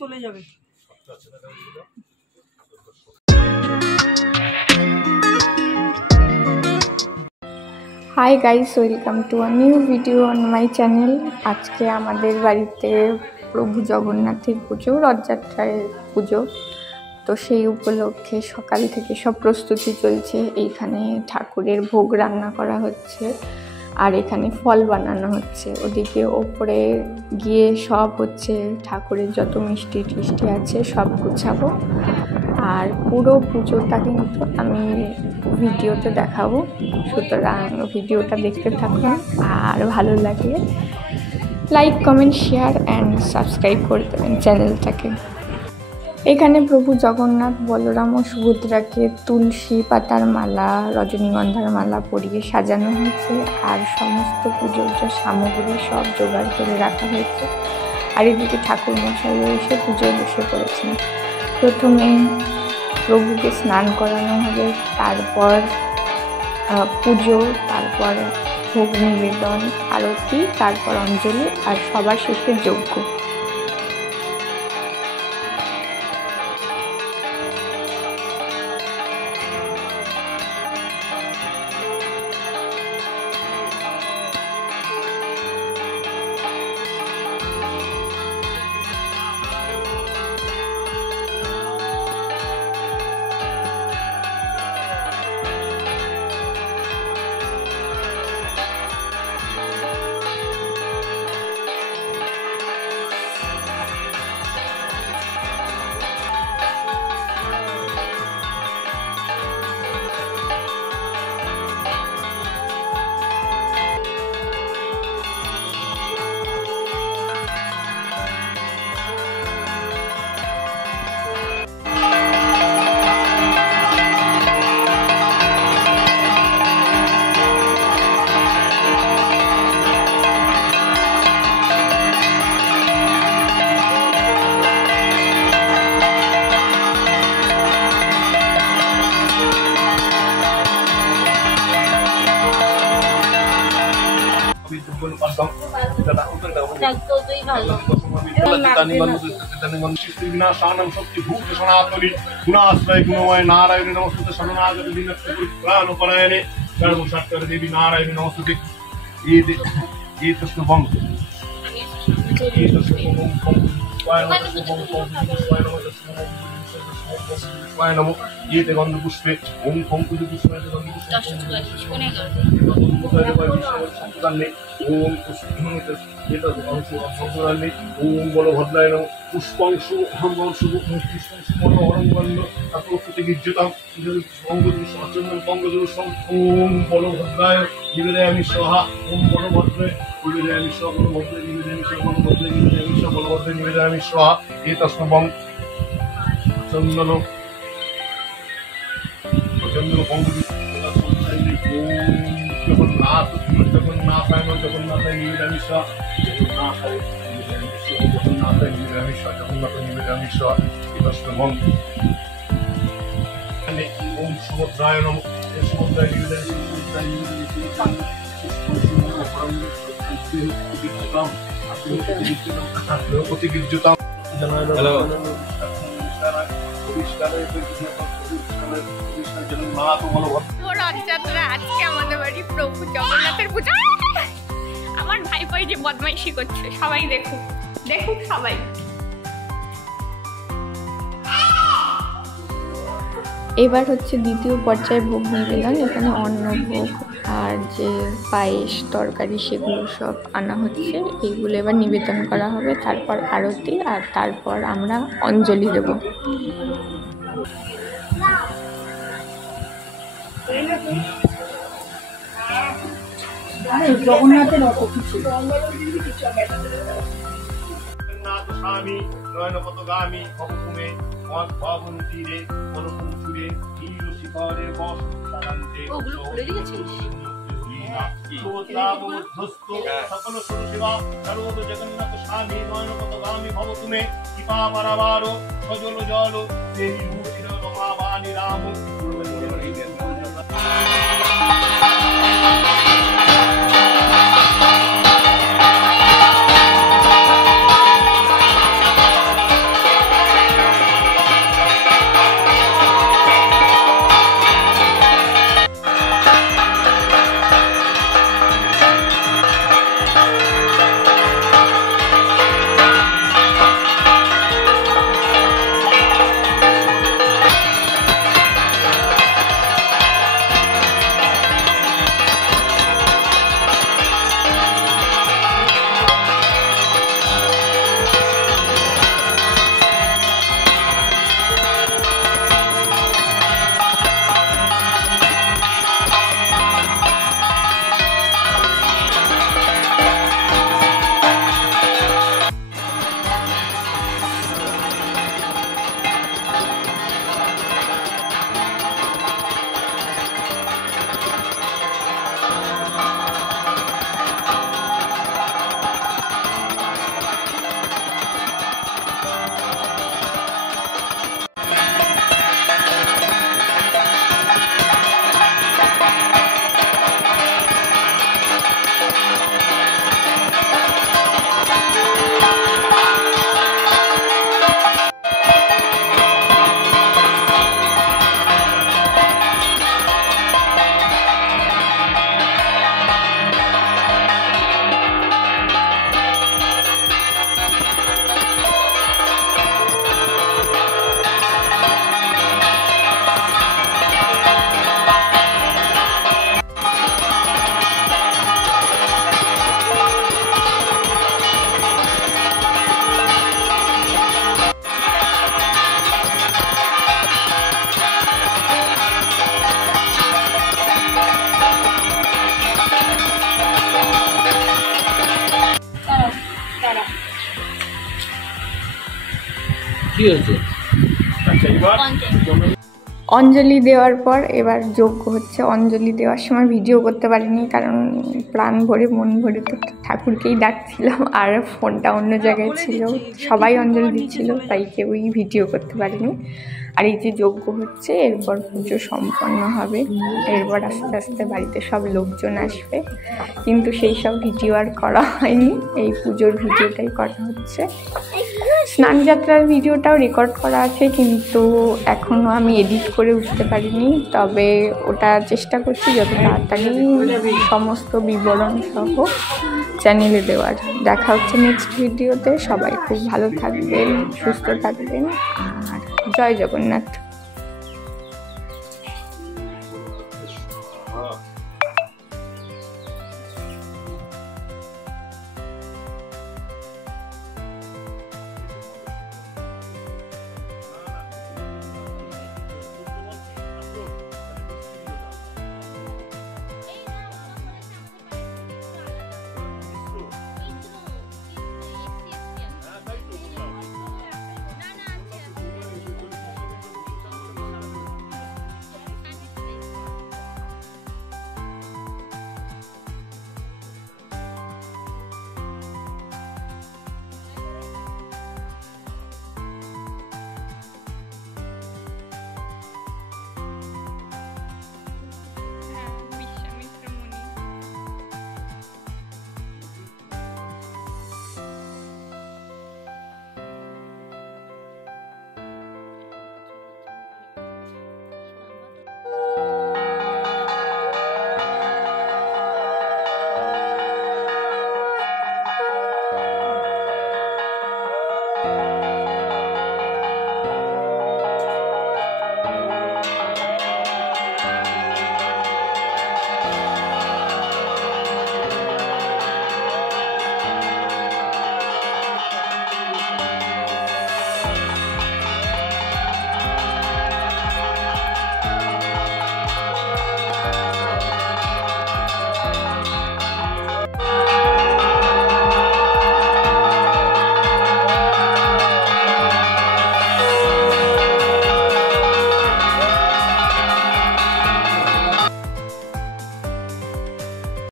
চলে যাবে। Hi guys, welcome to a new video on my channel. আজকে আমাদের বাড়িতে প্রভু জগন্নাথের পুজো, রথযাত্রার পুজো। তো সেই উপলক্ষে সকাল থেকে সব প্রস্তুতি চলছে। এইখানে ঠাকুরের ভোগ রান্না করা হচ্ছে আর এখানে ফল বানানো হচ্ছে। ওদিকে ওপরে গিয়ে সব হচ্ছে, ঠাকুরের যত মিষ্টি টিষ্টি আছে সব গুছাবো। আর পুরো পুজোটা কিন্তু আমি ভিডিওতে দেখাবো, সুতরাং ভিডিওটা দেখতে থাকুন। আর ভালো লাগলে like, comment, share and subscribe করে দেবেন চ্যানেলটাকে। এখানে প্রভু জগন্নাথ, বলরাম ও সুভদ্রাকে তুলসী পাতার মালা, রজনীগন্ধার মালা পরিয়ে সাজানো হয়েছে আর সমস্ত পুজোর যা সামগ্রী সব জোগাড় করে রাখা হয়েছে। আর এদিকে ঠাকুর মশাইও এসে পুজোয় বসে পড়েছেন। প্রথমে প্রভুকে স্নান করানো হবে, তারপর পুজো, তারপর ভোগ নিবেদন, আরতি, তারপর অঞ্জলি আর সবার শেষে যজ্ঞ। नारायण नमस्ते शरणागत प्राणपरायणे सर्वशक्ति देवी नारायण नमस्ते। नमो ये गंधपुष्पे ओम पंकुज पुष्पे ओम बलभद्राय नमो पुष्पांशु अहंशु ओम बलभद्राय निवेदयामि स्वाहा ओम बलभद्रे निवेदयामि स्वाहा बलभद्रे निवेदयामि स्वाहा बलभद्रे निवेदयामि स्वाहा बलभद्रे निवेदयामि स्वाहा एतस्मं चंदन चंद्र पंकुज जगन्नाथ जगन्नाथाय जगन्नाथाय निवेदयामि स्वाहा जगन्नाथाय जगन्नाथाय निवेदयामि स्वाहा जगन्नाथाय निवेदयामि स्वाहा एतस्मं ओम सुभद्राय नमो सुभद्राय निवेदयामि स्वाहा हेलो রথযাত্রা আজকে আমাদের বাড়ি প্রভু জগন্নাথের পূজা। আমার ভাইপাই যে বদমাইশি করছে, সবাই দেখুক দেখুক সবাই। এবার হচ্ছে দ্বিতীয় পর্যায়ে ভোগ নিবেদন। এখানে অন্নভোগ আর যে পায়েস তরকারি সেগুলো সব আনা হচ্ছে, এইগুলো এবার নিবেদন করা হবে। তারপর আরতি আর তারপর আমরা অঞ্জলি দেব। জগন্নাথের অত কিছু স্বামী নয়নপতগামী ভবকুমে ভবন তীরে অনুপুরে নীল শিখরে বস সারান্তে সকল সুরসেবা সর্বত জগন্নাথ স্বামী নয়নপতগামী ভবকুমে কৃপা বারাবার সজল জল দেবী মুচির রমাবাণী রাম। কি হয়েছে? আচ্ছা এবার অঞ্জলি দেওয়ার পর এবার যজ্ঞ হচ্ছে। অঞ্জলি দেওয়ার সময় ভিডিও করতে পারিনি, কারণ প্রাণ ভরে মন ভরে তো ঠাকুরকেই ডাকছিলাম, আর ফোনটা অন্য জায়গায় ছিল, সবাই অঞ্জলি দিচ্ছিল, তাই কেউই ভিডিও করতে পারিনি। আর এই যে যজ্ঞ হচ্ছে, এরপর পুজো সম্পন্ন হবে, এরপর আস্তে আস্তে বাড়িতে সব লোকজন আসবে, কিন্তু সেই সব ভিডিও আর করা হয়নি, এই পুজোর ভিডিওটাই করা হচ্ছে। স্নানযাত্রার ভিডিওটাও রেকর্ড করা আছে, কিন্তু এখনও আমি এডিট করে উঠতে পারিনি, তবে ওটা চেষ্টা করছি যত তাড়াতাড়ি সমস্ত বিবরণ সহ চ্যানেলে দেওয়ার। দেখা হচ্ছে নেক্সট ভিডিওতে। সবাই খুব ভালো থাকবেন, সুস্থ থাকবেন, আর জয় জগন্নাথ।